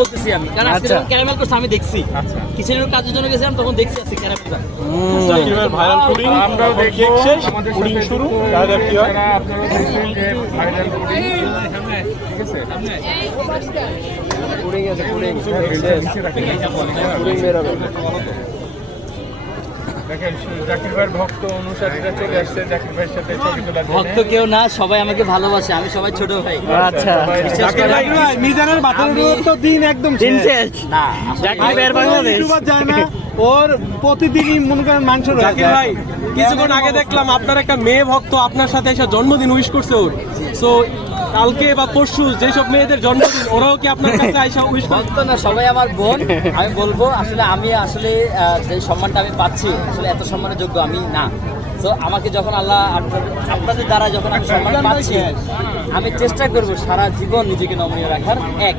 বলতেছি আমি, কারণ আজকে যখন ক্যারামেল করছে আমি দেখছি। কিছু কাজের জন্য গেছিলাম, তখন দেখছি আজকে ক্যারামেলটা। জাকির ভাইয়ের ভাইরাল পুডিং, আমরাও দেখি শেষ, পুডিং শুরু, তাহলে কি হয়? পুডিং আছে, পুডিং বেরোবে। দেখেন জাকির ভাইয়ের ভক্ত অনুসারীরা চলে আসছে জাকির ভাইয়ের সাথে ছবি তোলার জন্য। ভক্ত কেউ না, সবাই আমাকে ভালোবাসে, আমি সবাই ছোট ভাই। আচ্ছা, জাকির ভাই মিজানের বাতানোর তো দিন একদম শেষ। না, জাকির ভাইয়ের বাংলাদেশ যায় না, ওর প্রতিদিনই মনে করেন মাংস রয়েছে। জাকির ভাই কিছুক্ষণ আগে দেখলাম আপনার একটা মেয়ে ভক্ত আপনার সাথে এসে জন্মদিন উইশ করছে ওর। সো কালকে বা পরশু যেসব মেয়েদের জন্মদিন ওরাও কি আপনার কাছে আইসা উইশ করছে? ভক্ত না, সবাই আমার বোন। আমি বলবো আসলে আমি আসলে যে সম্মানটা আমি পাচ্ছি, আসলে এত সম্মানের যোগ্য আমি না। তো আমাকে যখন আল্লাহ আপনাদের দ্বারা যখন আমি সম্মান পাচ্ছি, আমি চেষ্টা করবো সারা জীবন নিজেকে নমনীয় রাখার। এক